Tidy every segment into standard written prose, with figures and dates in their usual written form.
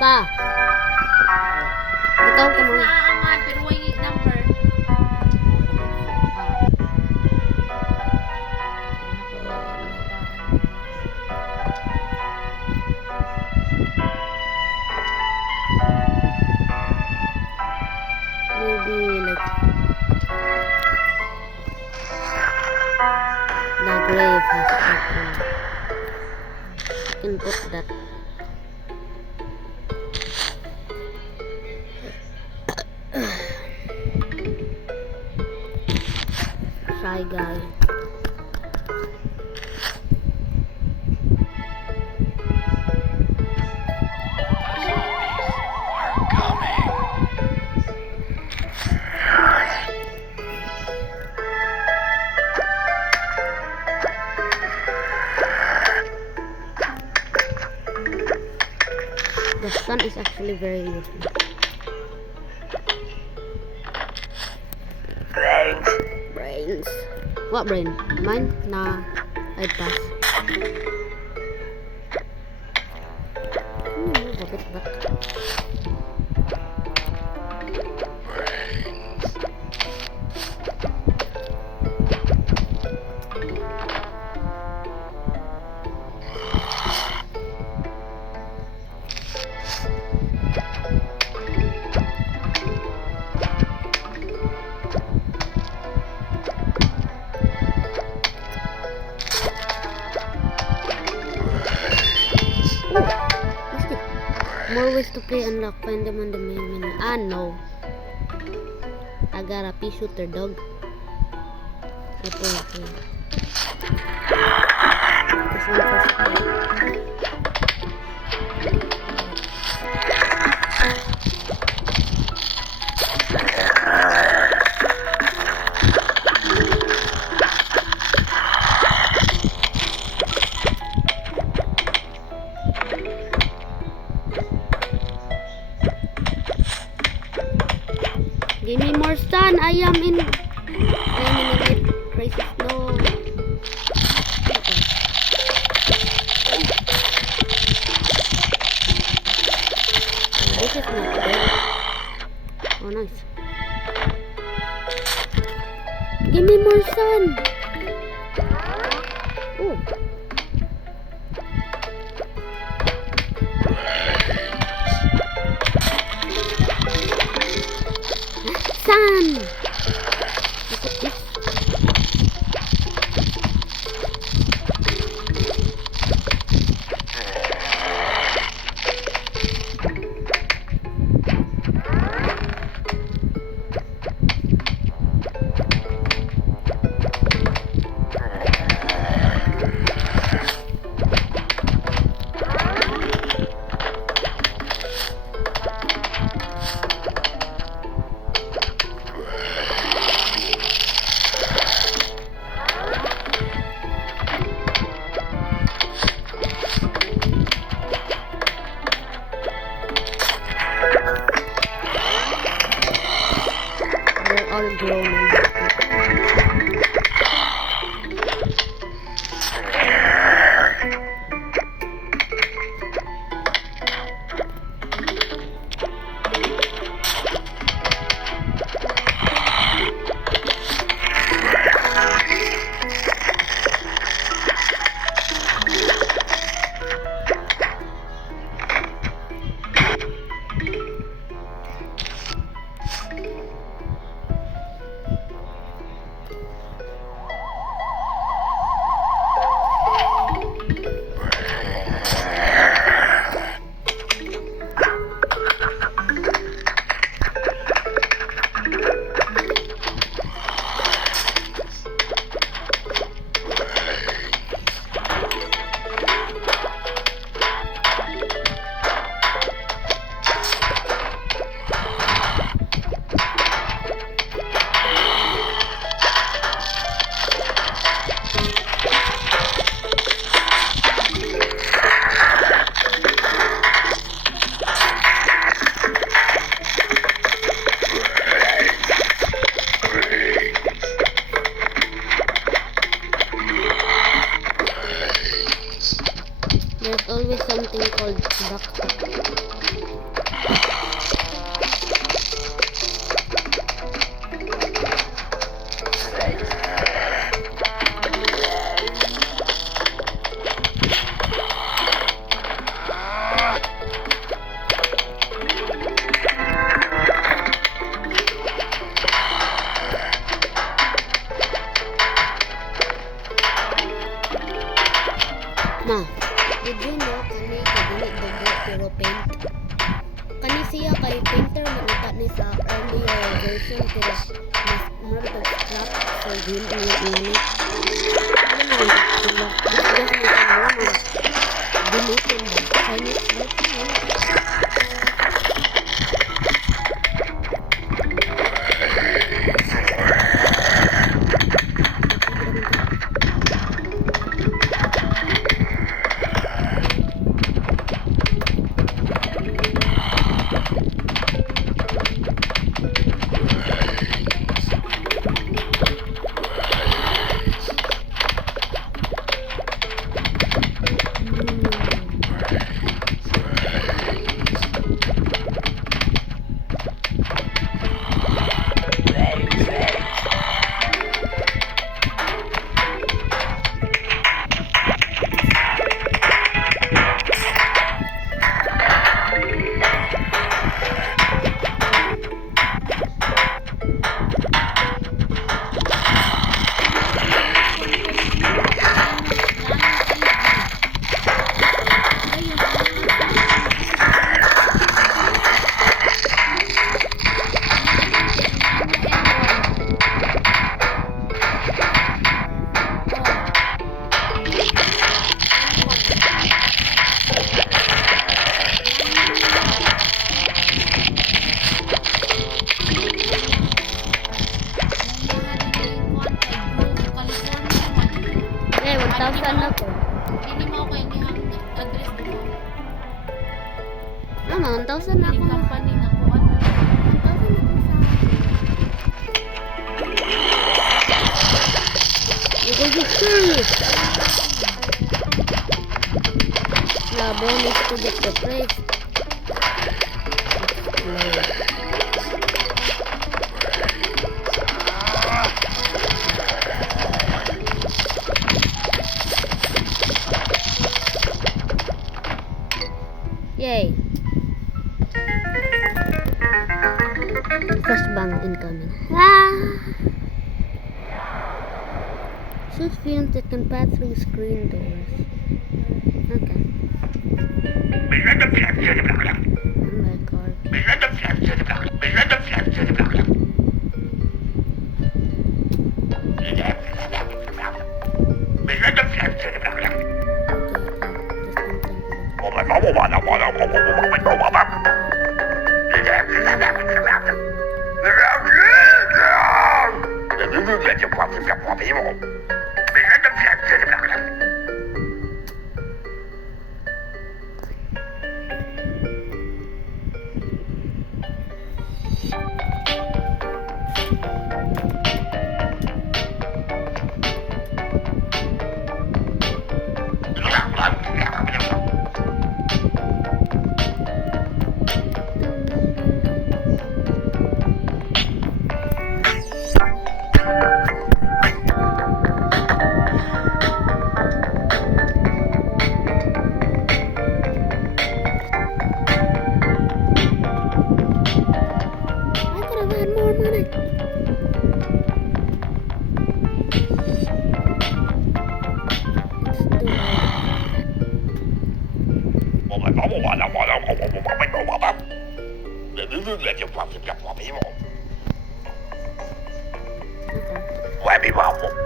Basta. Ikaw ka mo. Naaangan, pero why number? Maybe like the grave has opened. You can put that. Shy guy. The sun is actually very beautiful. Brains. What brain? Mine? Nah, I'd pass. Move a bit back. More ways to play unlock. Find them on the main menu. Ah, no. I got a pea shooter, dog. Okay. This one first. Give me more sun. I am in a crisis. No. This is not good. Oh, nice. Give me more sun. Oh. Sun. Look at this. They're all grown. There's always something called backpack. Ma, did you know kani kadili dugo pero paint? Kani siya kay painter man uta ni sa earlier version pero mas mura pag scrap so yun ang ini. Ano na yun? Just mo sa mga dilitin ba? Chinese version. Eh, 1,000 na po. Hindi mo ako yung address dito. Mama, 1,000 na Yung ako. company na ko. Ano? 1,000 na po sa na bonus to get the price. Yay! First bang incoming. Shoot films that can pass through screen doors. Okay. Oh my god. I could have had more money. Let's do it.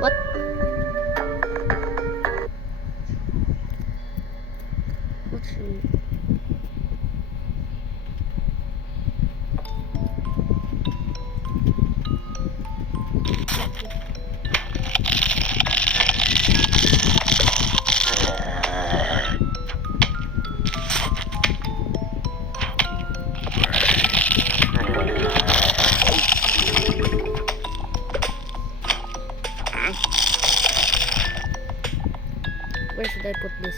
What? What's she? Where should I put this?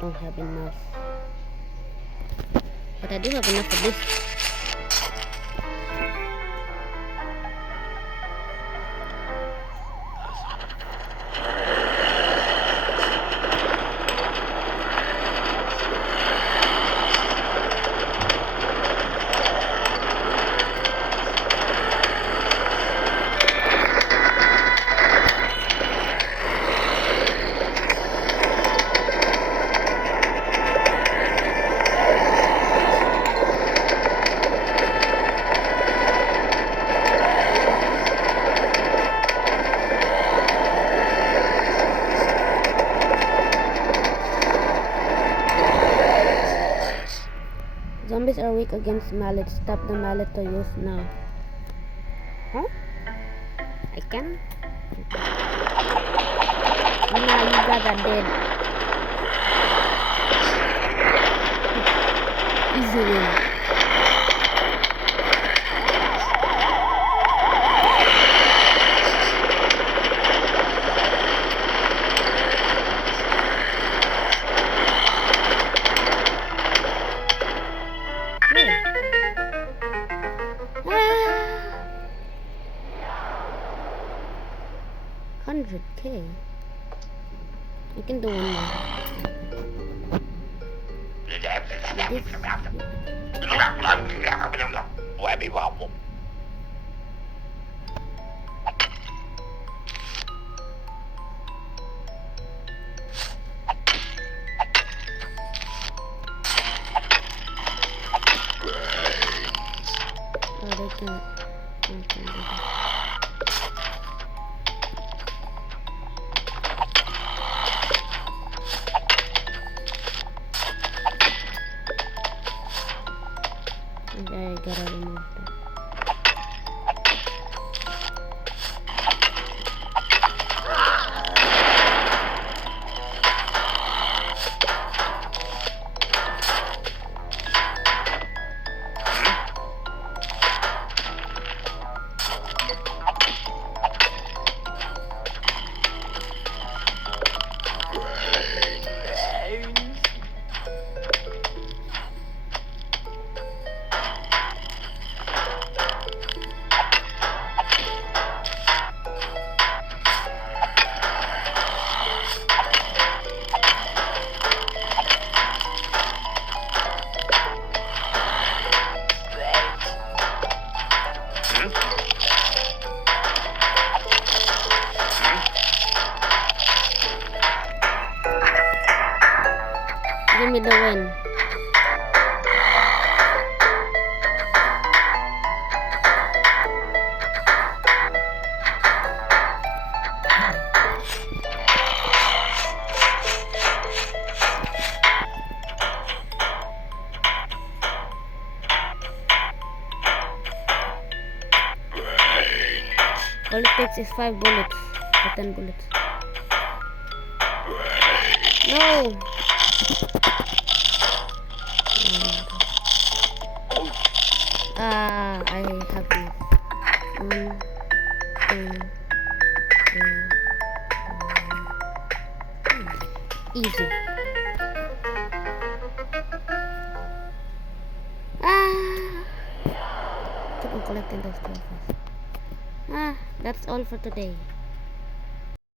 don't have enough. But I do have enough for this. Zombies are weak against mallet. Stop the mallet to use now. Huh? I can? Oh, no, you got that dead. Easy win. Ah. 100k. I can do one more. Oh, they can't. They can't do that. Okay, I gotta remove that. Give me the win. All it takes is 5 bullets or 10 bullets. No! I have enough. 1, 2, 3, 4. Easy. Keep on collecting those trophies. That's all for today.